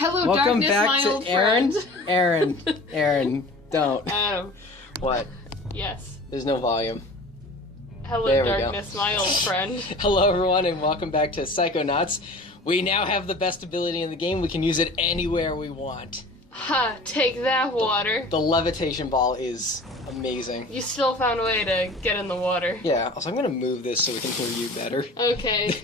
Hello, Welcome darkness, back my to old Aaron. friend. Aaron, don't. Adam. What? Yes. There's no volume. Hello, There we go. darkness, my old friend. Hello, everyone, and welcome back to Psychonauts. We now have the best ability in the game. We can use it anywhere we want. Ha! Take that, water. The levitation ball is amazing. You still found a way to get in the water. Yeah. Also, I'm gonna move this so we can hear you better. Okay.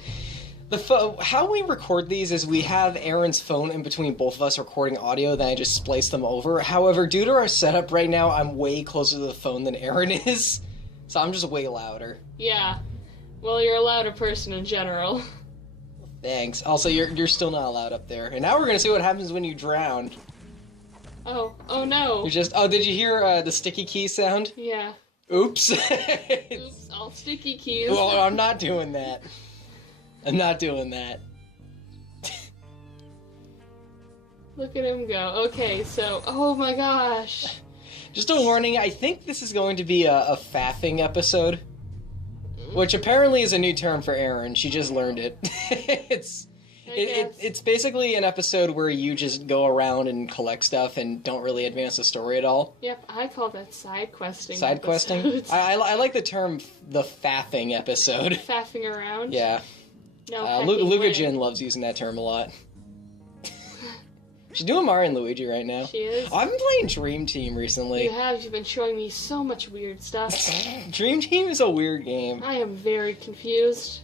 How we record these is we have Aaron's phone in between both of us recording audio, then I just splice them over. However, due to our setup right now, I'm way closer to the phone than Aaron is, so I'm just way louder. Yeah. Well, you're a louder person in general. Thanks. Also, you're still not allowed up there. And now we're gonna see what happens when you drown. Oh no. You're just. Oh, did you hear the sticky key sound? Yeah. Oops. Oops, all sticky keys. Well, I'm not doing that. I'm not doing that. Look at him go. Okay, so, oh my gosh. Just a warning, I think this is going to be a faffing episode. Which apparently is a new term for Aaron. She just learned it. It's basically an episode where you just go around and collect stuff and don't really advance the story at all. Yep, I call that side questing. Side questing? I like the term the faffing episode. Faffing around? Yeah. No, Luca Jin loves using that term a lot. She's doing Mario and Luigi right now. She is? I've been playing Dream Team recently. You've been showing me so much weird stuff. Dream Team is a weird game. I am very confused.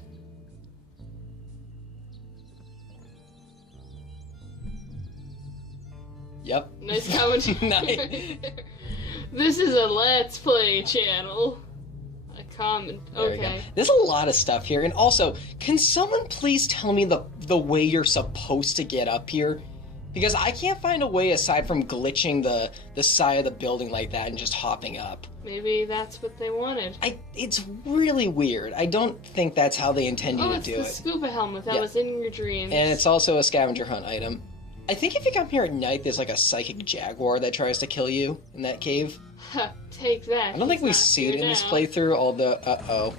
Yep. Nice comment. Nice. This is a Let's Play channel. A comment. Okay. There's a lot of stuff here, and also, can someone please tell me the way you're supposed to get up here? Because I can't find a way aside from glitching the side of the building like that and just hopping up. Maybe that's what they wanted. It's really weird. I don't think that's how they intend you to do it. Oh, it's the scuba helmet that was in your dreams. And it's also a scavenger hunt item. I think if you come here at night, there's like a psychic jaguar that tries to kill you in that cave. Huh, take that. I don't think we see it in this playthrough, although,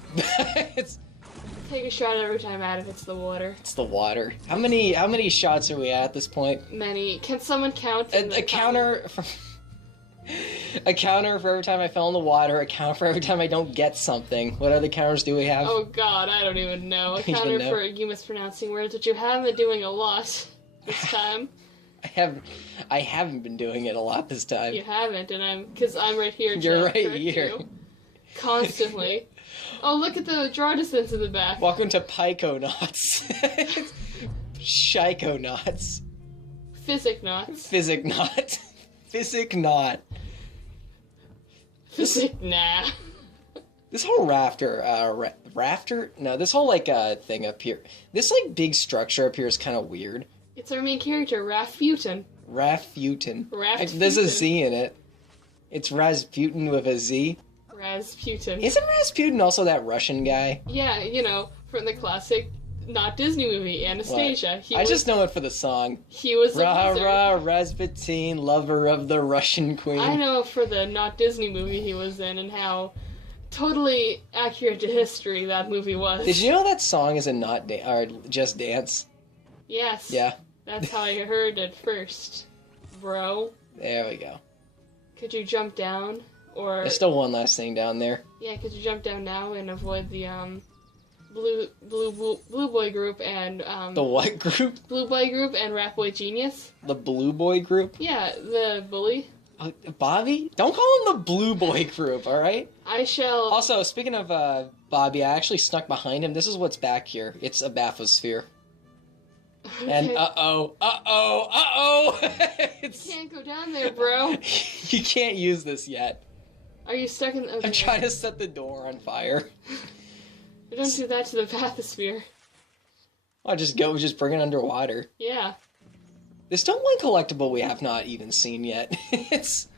Take a shot every time out if it's the water. It's the water. How many shots are we at this point? Many. Can someone count? A counter for a counter for every time I fell in the water, a counter for every time I don't get something. What other counters do we have? Oh god, I don't even know. A counter for you mispronouncing words, which you haven't been doing a lot this time. I haven't been doing it a lot this time. You haven't, and because I'm right here. You're right here. Constantly. Oh, look at the draw distance in the back. Welcome to Psychonauts. Psychonauts. Physicnauts. Physicnaut. Physicnaut. Nah. This whole rafter? No, this whole, thing up here. This, big structure up here is kind of weird. It's our main character, Rasputin. Rasputin. There's a Z in it. It's Rasputin with a Z. Rasputin. Isn't Rasputin also that Russian guy? Yeah, from the classic not Disney movie, Anastasia. I just know it for the song. He was Rasputin, lover of the Russian queen. I know for the not Disney movie he was in and how totally accurate to history that movie was. Did you know that song is or Just Dance? Yes. Yeah. That's how I heard it first, bro. There we go. Could you jump down? Or there's still one last thing down there. Yeah, could you jump down now and avoid the Blue Boy group and the what group? Blue Boy group and Rat Boy Genius. The Blue Boy group? Yeah, the bully. Bobby? Don't call him the Blue Boy group, all right? I shall. Also, speaking of Bobby, I actually snuck behind him. This is what's back here. It's a bathysphere. Okay. And uh-oh. You can't go down there, bro. You can't use this yet. Are you stuck in? Okay. I'm trying to set the door on fire. Don't do that to the bathysphere. I'll just bring it underwater. Yeah. There's still one collectible we have not even seen yet. It's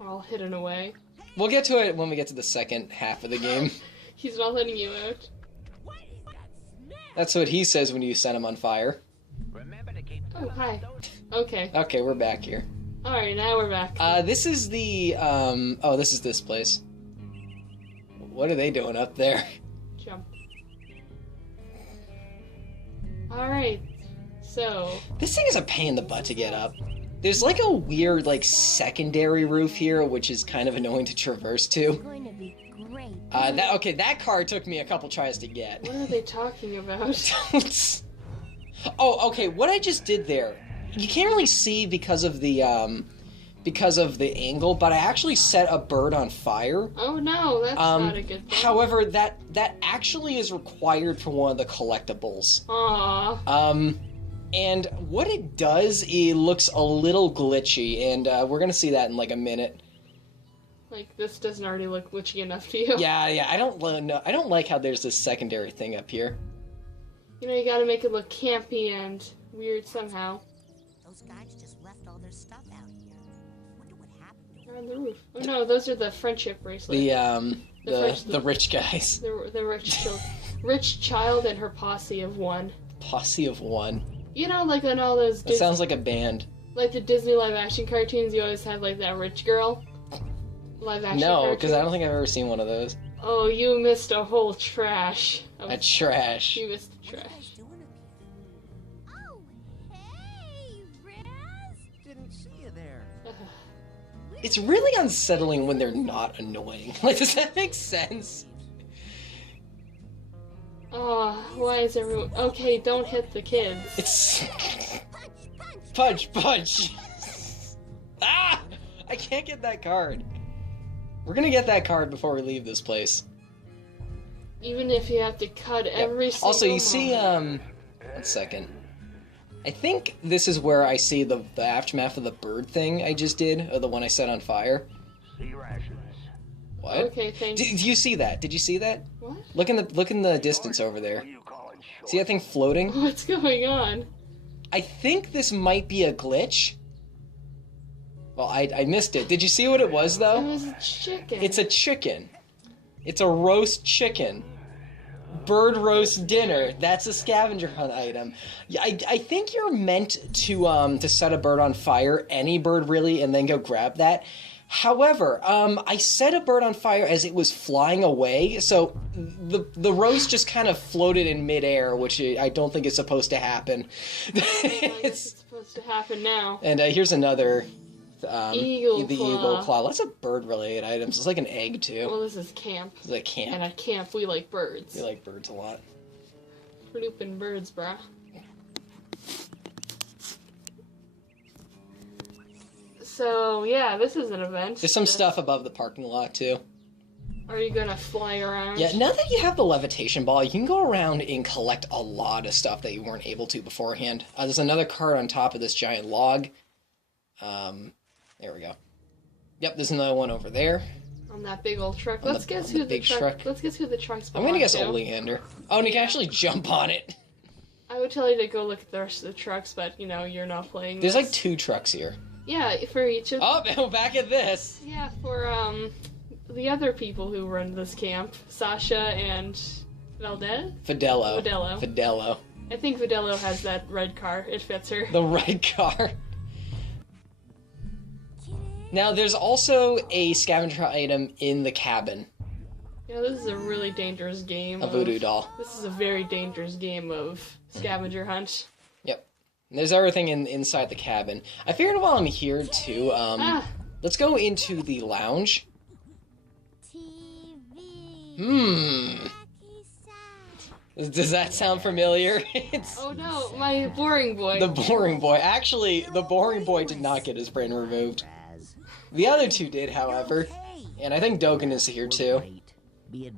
all hidden away. We'll get to it when we get to the second half of the game. He's not letting you out. That's what he says when you set him on fire. Oh, hi. Okay. Okay, we're back here. Alright, now we're back. This is the, this is this place. What are they doing up there? Jump. Alright. So, This thing is a pain in the butt to get up. There's like a weird, like, secondary roof here, which is kind of annoying to traverse to. Going to be great. That car took me a couple tries to get. what are they talking about? Oh, okay, what I just did there, you can't really see because of the angle, but I actually set a bird on fire. Oh no, that's not a good thing. However, that actually is required for one of the collectibles. Aww. And what it does, it looks a little glitchy, and we're gonna see that in like a minute. Like, this doesn't already look glitchy enough to you. Yeah, I don't like how there's this secondary thing up here. You know, you gotta make it look campy and weird somehow. Those guys just left all their stuff out here. Wonder what happened to They're on the roof. Oh no, those are the friendship bracelets. The rich guys. The rich child and her posse of one. Posse of one. You know, like in all those That sounds like a band. like the Disney live action cartoons, you always have like that rich girl live action No, cartoon. because I don't think I've ever seen one of those. Oh, you missed a whole trash. A trash. You missed the what are you trash. guys doing up here? Oh, hey, Raz! Didn't see you there. It's really unsettling when they're not annoying. Like, does that make sense? Oh, why is everyone... Okay, don't hit the kids. It's... Punch! Punch! Ah! I can't get that card. We're gonna get that card before we leave this place. Even if you have to cut every single Also, you see, moment. 1 second. I think this is where I see the aftermath of the bird thing I just did, or the one I set on fire. What? Okay, thank you. Did you see that? Did you see that? What? Look in the distance over there. See that thing floating? What's going on? I think this might be a glitch. Well, I missed it. Did you see what it was, It though? was a chicken. It's a chicken. It's a roast chicken. Bird roast dinner. That's a scavenger hunt item. I think you're meant to set a bird on fire, any bird really, and then go grab that. However, I set a bird on fire as it was flying away, so the roast just kind of floated in midair, which I don't think is supposed to happen. I guess it's supposed to happen now. And here's another. Eagle the claw. eagle claw. Lots of bird-related items. It's like an egg too. Well, this is camp. It's like camp. And at camp, we like birds. We like birds a lot. We're looping birds, bruh. So, yeah, this is an event. There's some stuff above the parking lot too. Are you gonna fly around? Yeah, now that you have the levitation ball, you can go around and collect a lot of stuff that you weren't able to beforehand. There's another card on top of this giant log. There we go. Yep, there's another one over there. On that big old truck. On Let's the- guess on the who the big truck. truck. Let's guess who the truck's I'm gonna guess belong to. Oleander. Oh, and you can actually jump on it. I would tell you to go look at the rest of the trucks, but you know you're not playing. There's this. like 2 trucks here. Yeah, for each of. Oh, back at this. Yeah, for the other people who run this camp, Sasha and Valdez. Fidello. Fidello. I think Fidello has that red car. It fits her. The red car. Now, there's also a scavenger item in the cabin. You know, this is a really dangerous game. A voodoo doll. This is a very dangerous game of scavenger hunt. Yep. And there's everything inside the cabin. I figured while I'm here, too, let's go into the lounge. TV. Does that sound familiar? It's Oh no, my boring boy. the boring boy. Actually, the boring boy did not get his brain removed. Raz. The other 2 did, however. And I think Dogen is here, too.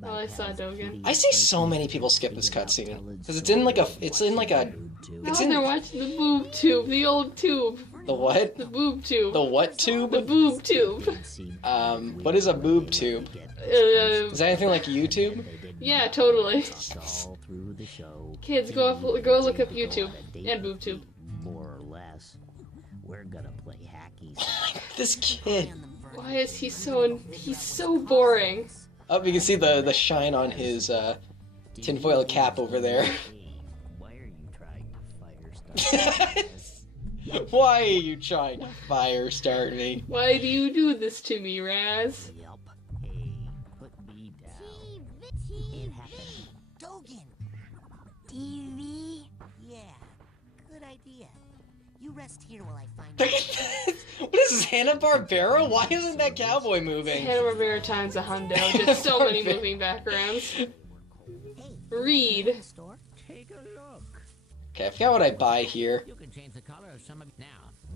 Oh, I saw Dogen. I see so many people skip this cutscene. Because it's in like a... No, It's in- they're watching the boob tube, the old tube, The what? the boob tube, The what tube? the boob tube. What is a boob tube? Is that anything like YouTube? Yeah, totally. All through the show. Kids, go look up YouTube and boob tube. More or less. We're gonna play hacky This kid. Why is he so? He's so boring. Oh, you can see the shine on his tinfoil cap over there. Hey, why are you trying to fire stuff? Why are you trying to fire start me? Why do you do this to me, Raz? Yup. Hey, put me down. It happened. Dogen. TV. Yeah. Good idea. rest here while I find Look at this. What is this, Hanna-Barbera? Why isn't that cowboy moving? Hanna-Barbera times a hundo. Just so many moving backgrounds. Read. the store. Take a look. Okay, I forgot what I buy here. You can change the color of some of now.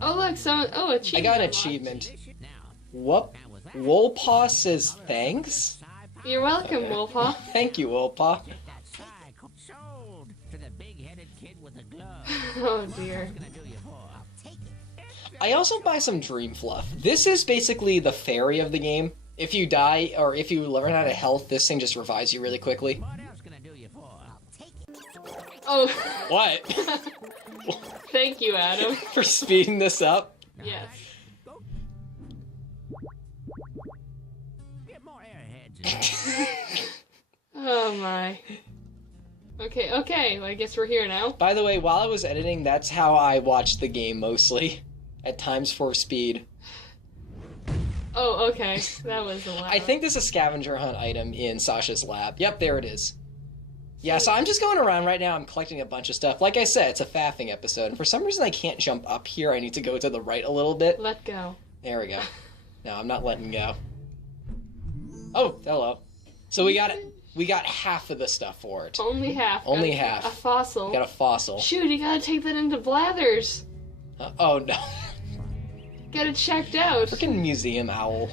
Oh look, I achievement. got an unlocked. achievement. Now, Whoop. and with that, Wolpaw says thanks? You're welcome, Wolpaw. Thank you, Wolpaw. get that psych sold to the big-headed kid with the glove. Oh dear. What's gonna do you for? Take it. I also buy some dream fluff. This is basically the fairy of the game. If you die, or if you run out of health, this thing just revives you really quickly. What else can I do you for? Take it. Oh, What? thank you, Adam. For speeding this up? Yes. Go. Get more airheads. Oh my. Okay, well, I guess we're here now. By the way, while I was editing, that's how I watched the game mostly. At times 4 speed. Oh, okay. That was a lot. I think this is a scavenger hunt item in Sasha's lab. Yep, there it is. Yeah, so I'm just going around right now. I'm collecting a bunch of stuff. Like I said, it's a faffing episode. And for some reason, I can't jump up here. I need to go to the right a little bit. Let go. There we go. No, I'm not letting go. Oh, hello. So we got half of the stuff for it. Only half. Only Got half. A fossil. We got a fossil. Shoot, you gotta take that into Blathers. Oh no. Get it checked out. Freaking museum owl.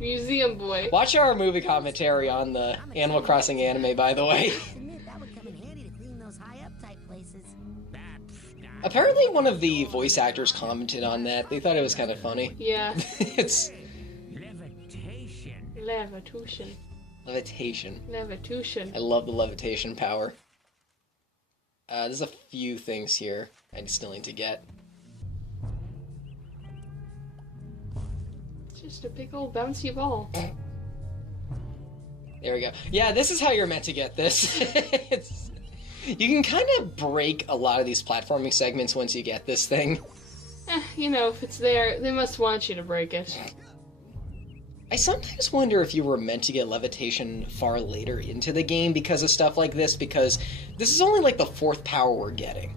Museum boy. Watch our movie commentary on the Animal Crossing anime, by the way. Admit that would come in handy to clean those high up type places. Apparently one of the voice actors commented on that. They thought it was kind of funny. Yeah. It's Levitation. Levitation. levitation. Levitation. I love the levitation power. There's a few things here I still need to get. Just a big old bouncy ball. There we go. Yeah, this is how you're meant to get this. You can kind of break a lot of these platforming segments once you get this thing. You know, if it's there, they must want you to break it. I sometimes wonder if you were meant to get levitation far later into the game because of stuff like this, because this is only like the 4th power we're getting.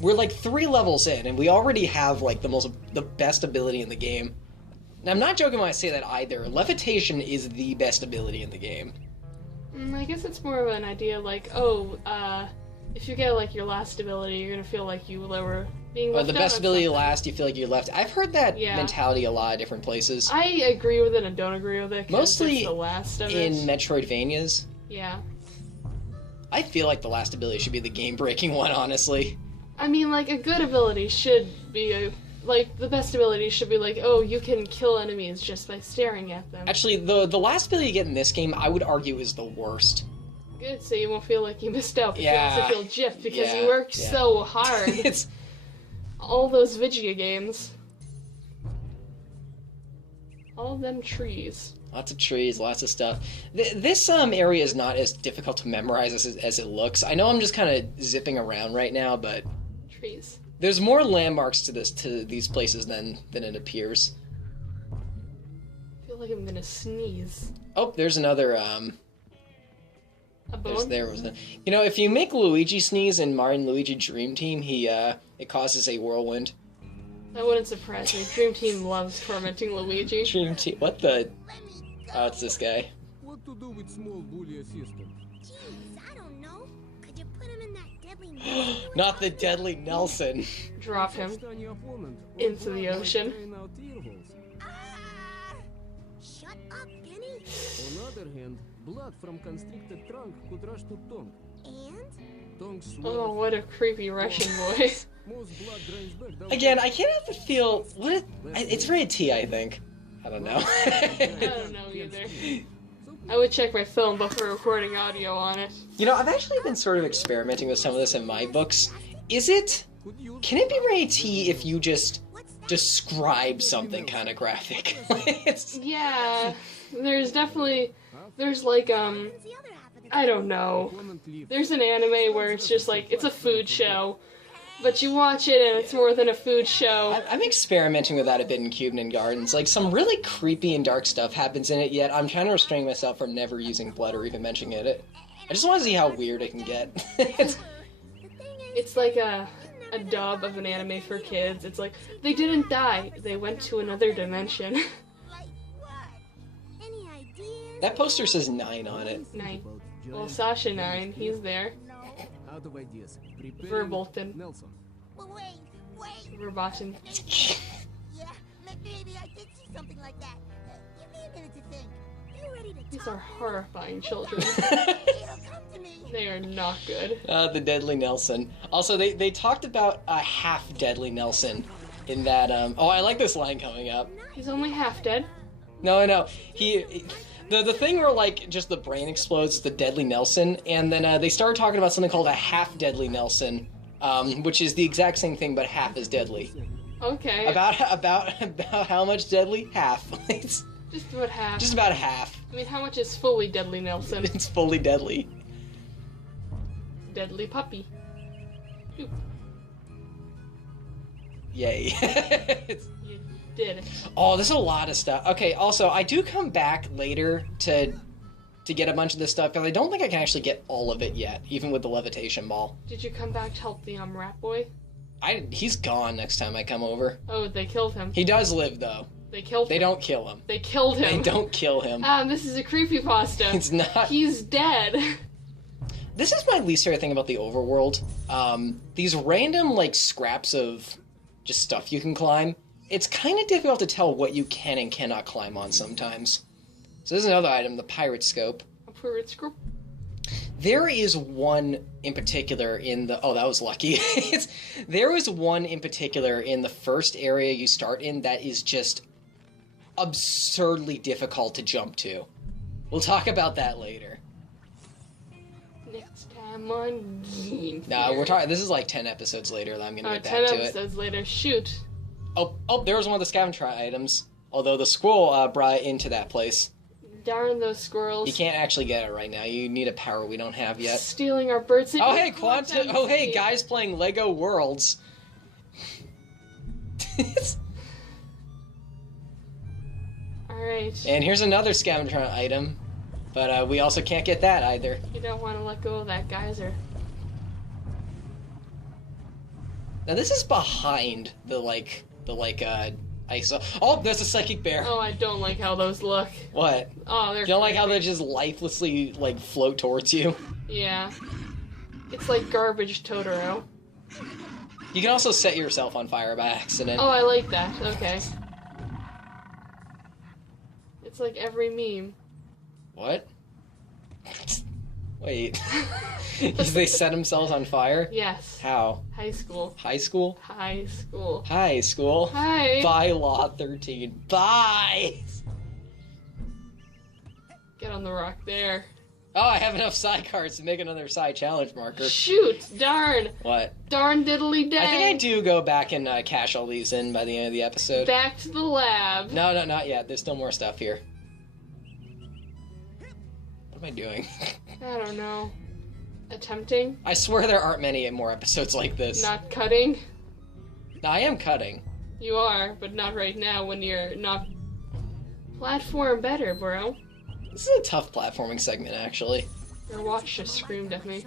We're like 3 levels in, and we already have like the best ability in the game. And I'm not joking when I say that either. Levitation is the best ability in the game. I guess it's more of an idea like, if you get like your last ability, you're gonna feel like you were being left The out best on ability something. last, you feel like you're left. I've heard that Yeah. mentality a lot of different places. I agree with it and don't agree with it. 'Cause Mostly it's the last of in it. Metroidvanias. Yeah. I feel like the last ability should be the game-breaking one, honestly. I mean, like, a good ability should be like, the best ability should be like, oh, you can kill enemies just by staring at them. Actually, the last ability you get in this game, I would argue, is the worst. Good, so you won't feel like you missed out, but Yeah. you also feel gypped because Yeah, you worked yeah. so hard. It's All those Vigia games. All them trees. lots of trees, lots of stuff. This area is not as difficult to memorize as it looks. I know I'm just kind of zipping around right now, but Trees. there's more landmarks to these places than it appears. I feel like I'm gonna sneeze. Oh, there's another A bone? there was a, you know, if you make Luigi sneeze in Mario and Luigi Dream Team, it causes a whirlwind. That wouldn't surprise me. Dream Team loves tormenting Luigi. Dream Team, what the? Oh, it's this guy. What to do with small bully assistant? Jeez, I don't know. Could you put him in that deadly Not the deadly Nelson. Drop him. Stun your opponent. Into the ocean. Drain out ear holes. Ah! Shut up, Penny. On other hand, blood from constricted trunk could rush to tongue. And? Tongue swells. Oh, what a creepy Russian voice. Most blood drains back down. Again, I can't help but feel it's rated T, I think. I don't know. I don't know either. I would check my phone before recording audio on it. You know, I've actually been sort of experimenting with some of this in my books. Can it be rated T if you just describe something kind of graphic? It's- Yeah, there's like, The other half of the I don't know. Opponent leave. There's an anime where it's just like, it's a food show, but you watch it and it's more than a food show. I'm experimenting with that a bit in Cuban Gardens. Like, some really creepy and dark stuff happens in it, yet I'm trying to restrain myself from never using blood or even mentioning it. I just want to see how weird it can get. It's like a, a dub of an anime for kids. It's like, they didn't die, they went to another dimension. Like what? Any ideas? That poster says 9 on it. 9. Well, Sasha 9, he's there. No. Out of ideas. Prepare Verbolten. Nelson. Well, wait. Verboten. Yeah, maybe I did see something like that. Give me a minute to think. You ready to These talk? are horrifying children. It'll come to me. They are not good. The Deadly Nelson. Also, they talked about a half Deadly Nelson in that. Oh, I like this line coming up. He's only half dead. No, I know. The thing where like just the brain explodes is the Deadly Nelson, and then they started talking about something called a half Deadly Nelson, which is the exact same thing but half as deadly. Okay. About how much deadly? Half. It's Just about half. just about half. I mean, how much is fully Deadly Nelson? It's fully deadly. Deadly puppy. Oop, Yay. you did it. Oh, there's a lot of stuff. Okay, also, I do come back later to get a bunch of this stuff, because I don't think I can actually get all of it yet, even with the levitation ball. Did you come back to help the rat boy? He's gone next time I come over. Oh, they killed him. He does live, though. They killed They him. don't kill him. They killed him. They don't kill him. This is a creepypasta. It's not. He's dead. This is my least favorite thing about the overworld. These random, like, scraps of just stuff you can climb. It's kind of difficult to tell what you can and cannot climb on sometimes. So there's another item, the pirate scope. A pirate group. There is one in particular in the... Oh, that was lucky. There is one in particular in the first area you start in that is just absurdly difficult to jump to. We'll talk about that later. Next time on Game Nah, Theory. we're talking... This is like 10 episodes later that I'm going to get 10 back to it. episodes later. Shoot. Oh, there was one of the scavenger items. Although the squirrel brought it into that place. Darn those squirrels. You can't actually get it right now. You need a power we don't have yet. Stealing our birds. Oh, hey, Quantum. Oh, hey, guys playing Lego Worlds. Alright. And here's another scavenger item. But we also can't get that either. You don't want to let go of that geyser. Now this is behind the ice. Oh, there's a psychic bear. Oh, I don't like how those look. What? Oh, they're. You don't like how they just lifelessly like float towards you? Yeah. It's like garbage Totoro. You can also set yourself on fire by accident. Oh, I like that. Okay. It's like every meme. What? Wait. They set themselves on fire? Yes. How? High school. High school? High school. High school? Hi. Bye, Law 13. Bye! Get on the rock there. Oh, I have enough side cards to make another side challenge marker. Shoot! Darn! What? Darn diddly dang! I think I do go back and cash all these in by the end of the episode. Back to the lab. No, not yet. There's still more stuff here. What am I doing? I don't know. Attempting? I swear there aren't many more episodes like this. Not cutting? No, I am cutting. You are, but not right now when you're not. Platform better, bro. This is a tough platforming segment, actually. Your watch just screamed at me.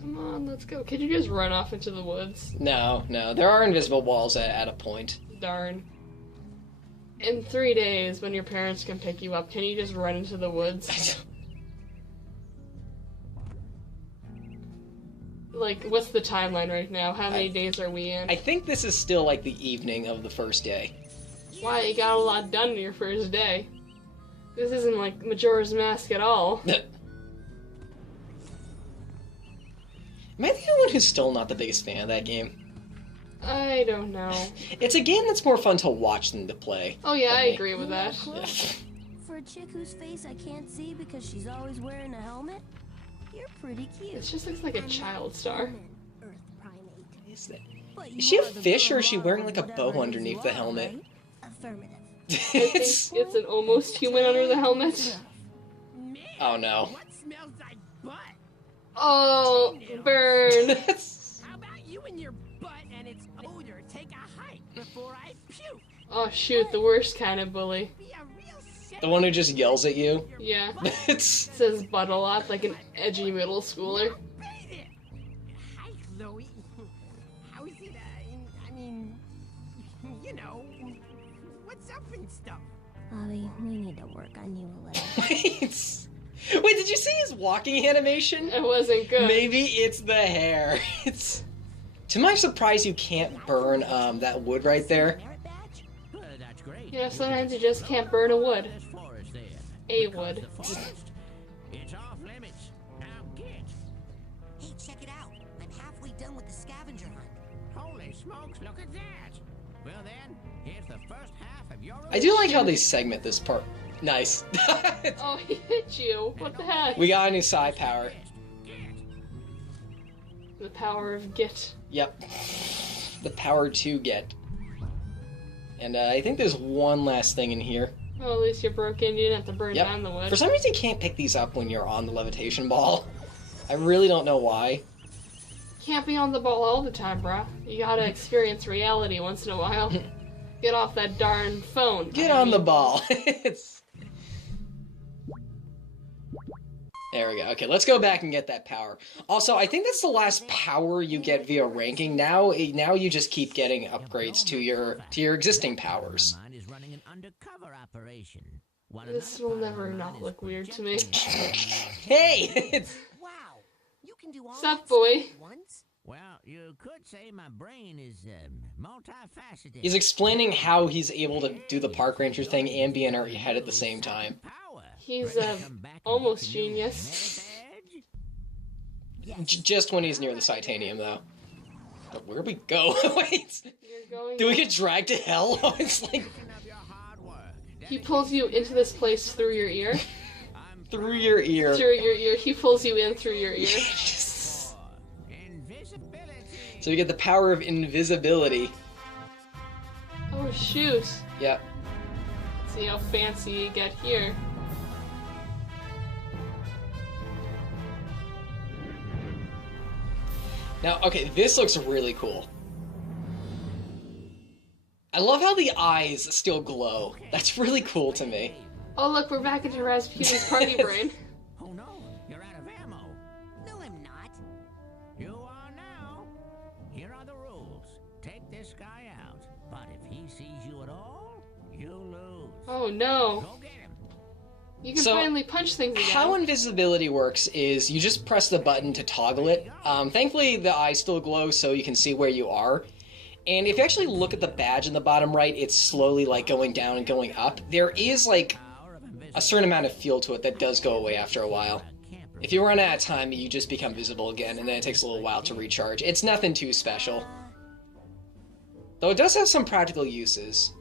Come on, let's go. Could you just run off into the woods? No. There are invisible walls at a point. Darn. In 3 days, when your parents can pick you up, can you just run into the woods? Like, what's the timeline right now? How many days are we in? I think this is still like the evening of the first day. Why, you got a lot done in your first day. This isn't like Majora's Mask at all. Am I the only one who's still not the biggest fan of that game? I don't know. It's a game that's more fun to watch than to play. Oh yeah, I Okay. agree with that. For a chick whose face I can't see because she's always wearing a helmet, you're pretty cute. It just looks like a child star. Earth primate. Is that- But Is she a you are the fish or is girl she wearing model like a of bow whatever it is underneath you the are, helmet? right? Affirmative. I think It's... it's an almost human under the helmet. Oh no. What smells like butt? Oh, burn. How about you and your butt and its take a hike before I puke. Oh shoot, the worst kind of bully. Be a real shame The one who just yells at you. Yeah. It's Says butt a lot, like an edgy middle schooler. Hi, Chloe. How is it, I mean, you know, what's up and stuff? Bobby, we need to work on you a little. Wait, did you see his walking animation? It wasn't good. Maybe it's the hair. It's to my surprise you can't burn that wood right there. Merit badge? That's great. You know, sometimes you just can't burn a wood. There's forest there. A wood. Forest. It's off limits. Now get. Hey, check it out. I'm halfway done with the scavenger hunt. Holy smokes, look at that. Well then, here's the first half of your. I do like how they segment this part. Nice. Oh, he hit you. What the heck? We got a new psi power. The power of Git. Yep. The power to get. And I think there's one last thing in here. Well, at least you broke in. You didn't have to burn Yep. down the wood. For some reason you can't pick these up when you're on the levitation ball. I really don't know why. Can't be on the ball all the time, bruh. You gotta experience reality once in a while. Get off that darn phone. Get on the ball. There we go. Okay, let's go back and get that power. Also, I think that's the last power you get via ranking. Now you just keep getting upgrades to your existing powers. Mine is running an undercover operation. This will never not look weird to me. Hey! Wow, you can do all Sup, that boy? stuff at once? Well, you could say my brain is multifaceted. He's explaining how he's able to do the park ranger thing and be in our head at the same time. Power. He's Come back and almost get your new genius. merit badge? Just when he's near the Psychonauts, though. But where we go? Wait, You're going. do we get dragged to hell? It's like Of your hard work. He pulls you into this place through your ear. through your ear. Through your ear. He pulls you in through your ear. Invisibility. So we get the power of invisibility. Oh shoot! Yep. Let's see how fancy you get here. Now, okay, this looks really cool. I love how the eyes still glow. That's really cool to me. Oh look, we're back into Rasputin's party brain. Oh no, you're out of ammo. No, I'm not. You are now. Here are the rules. Take this guy out, but if he sees you at all, you lose. Oh no! Go get him. You can So, finally punch things again. How invisibility works is you just press the button to toggle it. Thankfully, the eyes still glow so you can see where you are. And if you actually look at the badge in the bottom right, it's slowly like going down and going up. There is like Power of invisibility. a certain amount of feel to it that does go away after a while. If you run out of time, you just become visible again, and then it takes a little while to recharge. It's nothing too special. Though it does have some practical uses.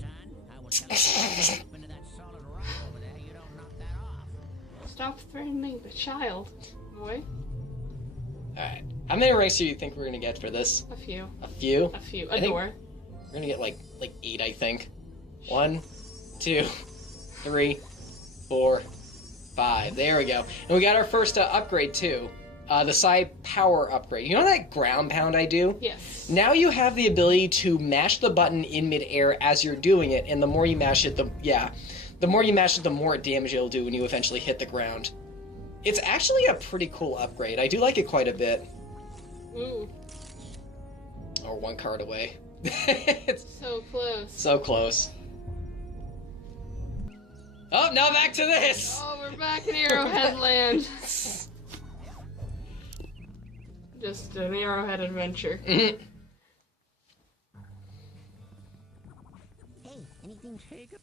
Son, I would never step into that solid rock over there. You don't knock that off. Stop threatening the child, boy. Alright. How many ranks do you think we're gonna get for this? A few. A few? A few. I A think- door. We're gonna get like 8, I think. 1, 2, 3, 4, 5. There we go. And we got our first upgrade too. The Psi Power upgrade. You know that ground pound I do? Yes. Now you have the ability to mash the button in midair as you're doing it, and the more you mash it, the more you mash it, the more damage it'll do when you eventually hit the ground. It's actually a pretty cool upgrade. I do like it quite a bit. Ooh, Or one card away. It's so close. so close. Oh, now back to this! Oh, we're back in Arrowhead Land. Just an Arrowhead adventure. Mhm. Hey, anything? Take it.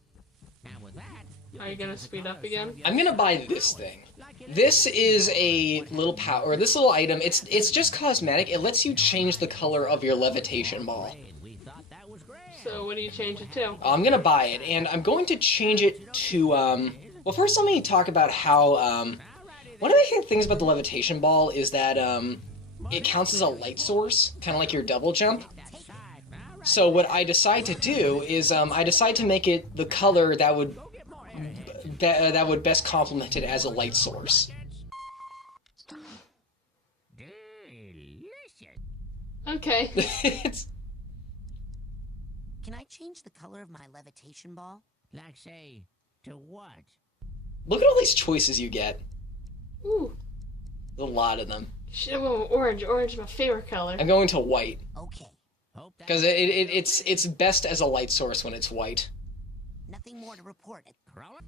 Now with that, Are you gonna speed up again? I'm gonna buy this thing. This is a little power, this little item. It's just cosmetic. It lets you change the color of your levitation ball. we thought that was great. So what do you change it to? I'm gonna buy it, and I'm going to change it to, well, first let me talk about how, one of the things about the levitation ball is that, it counts as a light source, kind of like your double jump. So what I decide to do is, I decide to make it the color that would, that would best complement it as a light source. Delicious. Okay. It's, Can I change the color of my levitation ball? Like say, To what? Look at all these choices you get. Ooh. There's a lot of them. Should have went with orange. Orange is my favorite color. I'm going to white. Okay, Hope that Because it's best as a light source when it's white. nothing more to report. Crawler?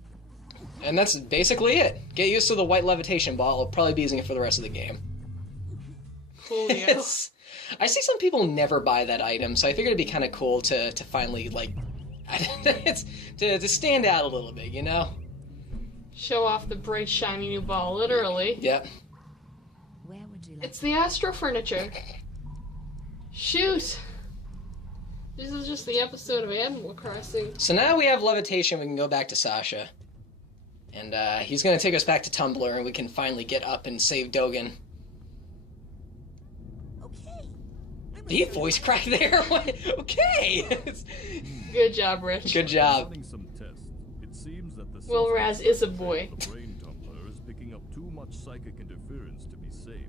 And that's basically it. Get used to the white levitation ball. I'll probably be using it for the rest of the game. Coolio. I see some people never buy that item, so I figured it'd be kind of cool to finally, like, to stand out a little bit, you know? Show off the bright, shiny new ball, literally. Yep. Where would you like It's the Astro Furniture. Shoot! This is just the episode of Animal Crossing. So now we have levitation, we can go back to Sasha. And he's gonna take us back to Tumblr, and we can finally get up and save Dogen. Okay. Did he voice crack there? Okay! Good job, Rich. Good job. Running some tests, it seems that the Will sensor Raz is a boy. the brain tumbler is picking up too much psychic interference to be safe.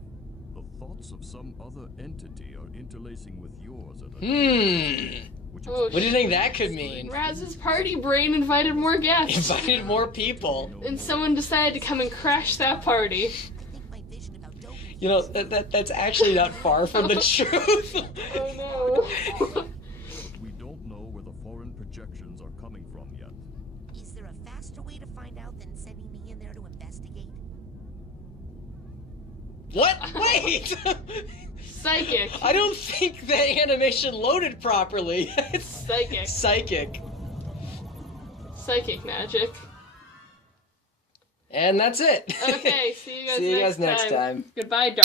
The thoughts of some other entity are interlacing with yours at a which Oh, What do you think that could mean? Raz's party brain invited more guests. Invited more people. And someone decided to come and crash that party. I think my vision about Dogen. You know, that's actually not far from the truth. Oh no. we don't know where the foreign projections are coming from yet. Is there a faster way to find out than sending me in there to investigate? What? Wait! Psychic. I don't think that animation loaded properly. It's Psychic. psychic. Psychic magic. And that's it. Okay, see you guys, See you guys next time. Goodbye, Dark.